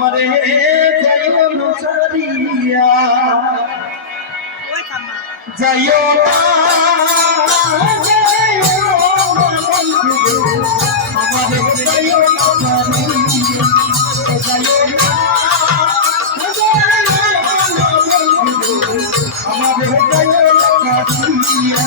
আমারে যাইও না ছাড়িয়া যাইও না আমারে যাইও না ছাড়িয়া যাইও না আমারে যাইও না ছাড়িয়া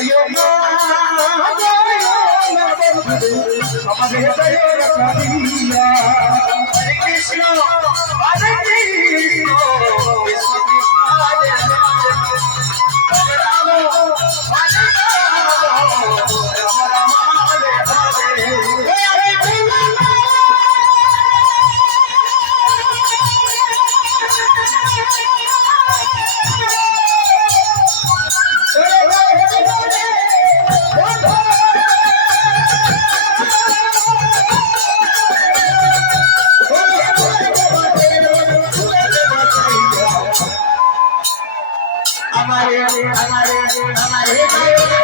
যাইও না আমাদের যাইও না হরে কৃষ্ণ হরে কৃষ্ণ কৃষ্ণ কৃষ্ণ হরে হরে हमारे हमारे हमारे गायों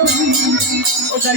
আমাদের